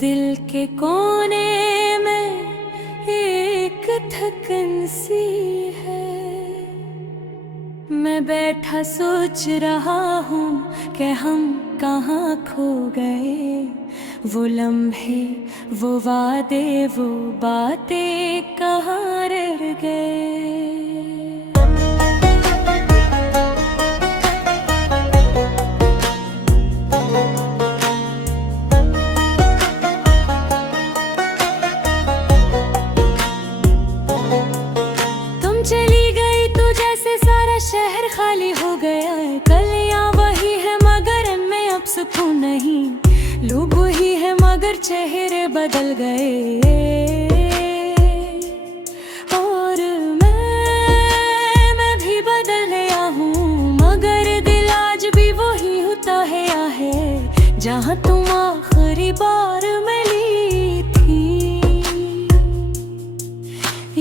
दिल के कोने में एक थकन सी है। मैं बैठा सोच रहा हूँ कि हम कहाँ खो गए। वो लम्हे, वो वादे, वो बातें कहाँ रह गए। शहर खाली हो गया है, गलियां वही है मगर इनमें अब सुकून नहीं। लोग वही है मगर चेहरे बदल गए। और मैं भी बदल गया हूँ मगर दिल आज भी वही होता है। या है जहाँ तुम आखिरी बार मिली थी।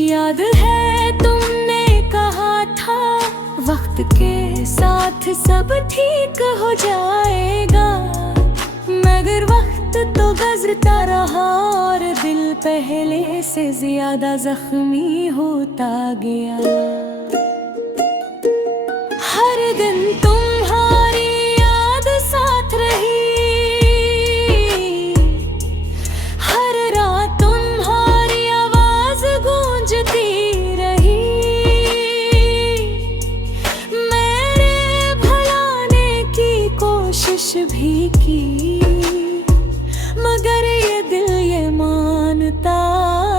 याद है तुमने कहा था वक्त के साथ सब ठीक हो जाएगा, मगर वक्त तो गुजरता रहा और दिल पहले से ज्यादा जख्मी होता गया। हर दिन तुम्हारी याद साथ रही, हर रात तुम्हारी आवाज गूंजती भी की, मगर ये दिल ये मानता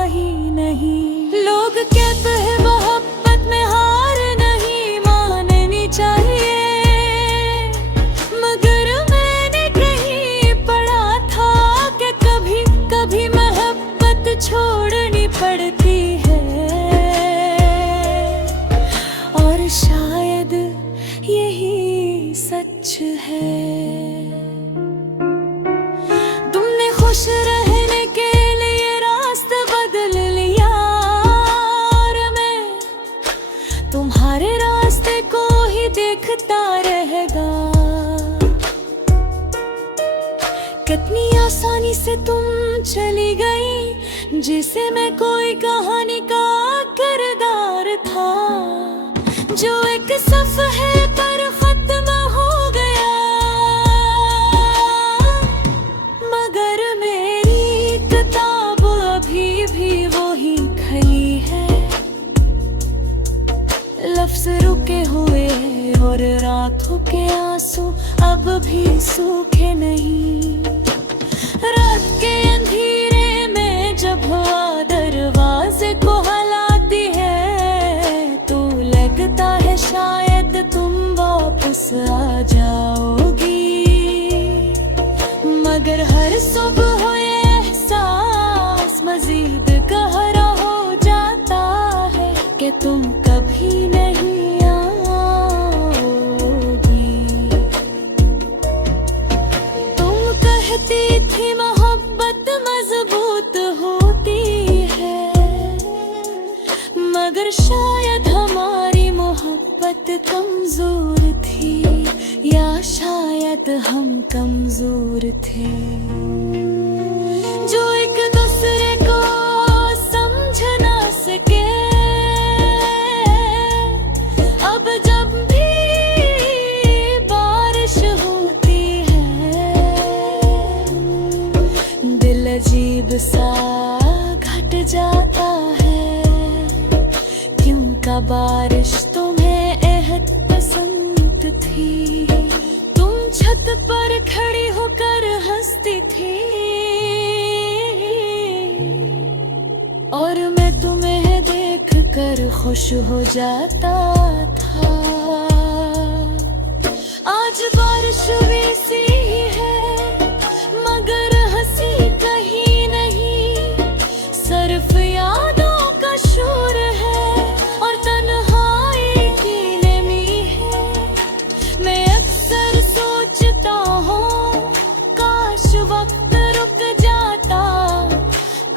ही नहीं। लोग कहते हैं मोहब्बत में हार नहीं माननी चाहिए, मगर मैंने कहीं पढ़ा था कि कभी कभी मोहब्बत छोड़नी पड़ती है। और शायद यही सच है। खुश रहने के लिए रास्ता बदल लिया और मैं तुम्हारे रास्ते को ही देखता रहेगा। कितनी आसानी से तुम चली गई, जिसे मैं कोई कहानी का किरदार था, जो एक सफ़े पर खत्म हो गया। मगर मेरी किताब अभी भी वही खली है। लफ्ज़ रुके हुए और रातों के आंसू अब भी सूखे नहीं। रात के अंधेरे में जब हवा दरवाजे को हिलाती है, तो लगता है शायद तुम वापस आ जाओगी। मगर हर सुबह ये एहसास मजीद गहरा हो जाता है कि तुम कभी नहीं आओगी। तुम कहती थी मोहब्बत मजबूत होती है, मगर शायद हमारी मोहब्बत कमजोर थी, या शायद हम कमजोर थे, जो एक दूसरे को समझ ना सके। अब जब भी बारिश होती है, दिल अजीब सा घट जाता है। क्यों का बारिश तुम्हें अहद पसंद थी, छत पर खड़ी होकर हंसती थी, और मैं तुम्हें देख कर खुश हो जाता था। आज बारिश वैसी है मगर हंसी कहीं नहीं, सिर्फ यादों का शोर है और तन्हाई की नमी है। मैं अक्सर सोचता हूँ काश वक्त रुक जाता,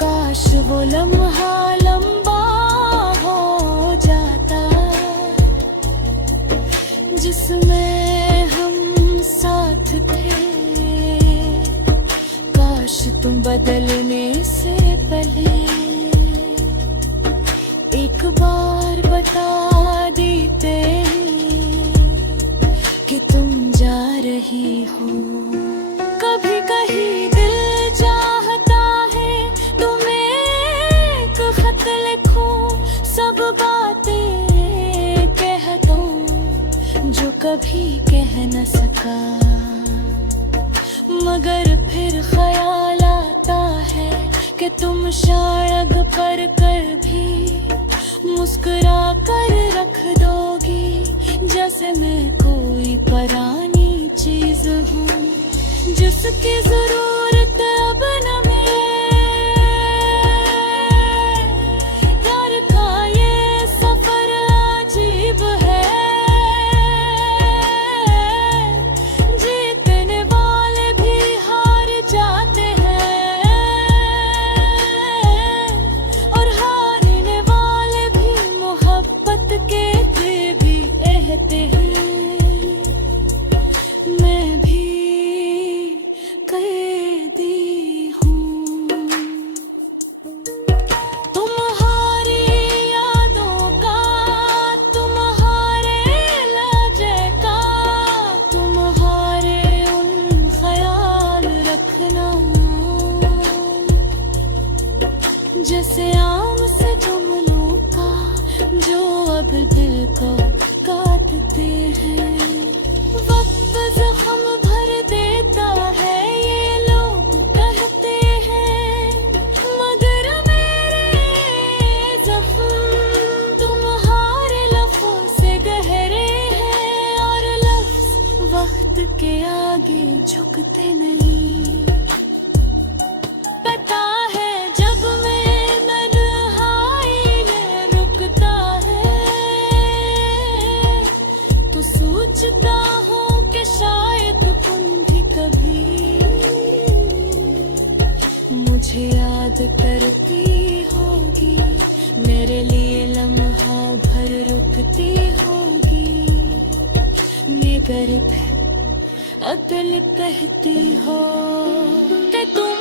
काश वो लम्हा लंबा हो जाता, जिसमें हम साथ थे। काश तुम बदलने से पहले एक बार बता देते कि तुम जा रही हो। कभी कहीं दिल चाहता है तुम्हें एक खत लिखूं, सब बातें कह दूं जो कभी कह न सका। मगर फिर ख्याल आता है कि तुम शायद पर कर भी मुस्कुरा कर रख दोगी, जैसे मैं कोई पुरानी चीज हूँ जिसकी जरूरत अब न मिले। प्यार का ये सफर अजीब है, जीतने वाले भी हार जाते हैं और हारने वाले भी मोहब्बत के भी कहते हैं। मैं भी कैदी हूँ तुम्हारी यादों का, तुम्हारे लहजे का, तुम्हारे उन ख्याल रखना जैसे आम से जुमलों का जो अब दिल को काटते हैं। वक्त जख्म भर देता है ये लोग कहते हैं, मगर मेरे जख्म तुम्हारे लफ्ज़ों से गहरे हैं और लफ्ज़ वक्त के आगे झुकते नहीं। पता है जब मैं तन्हाई में रुकता है तो सोचता हूँ कि शायद तुम भी कभी मुझे याद करती होगी, मेरे लिए लम्हा भर रुकती होगी। मगर अकल कहती हो कि तुम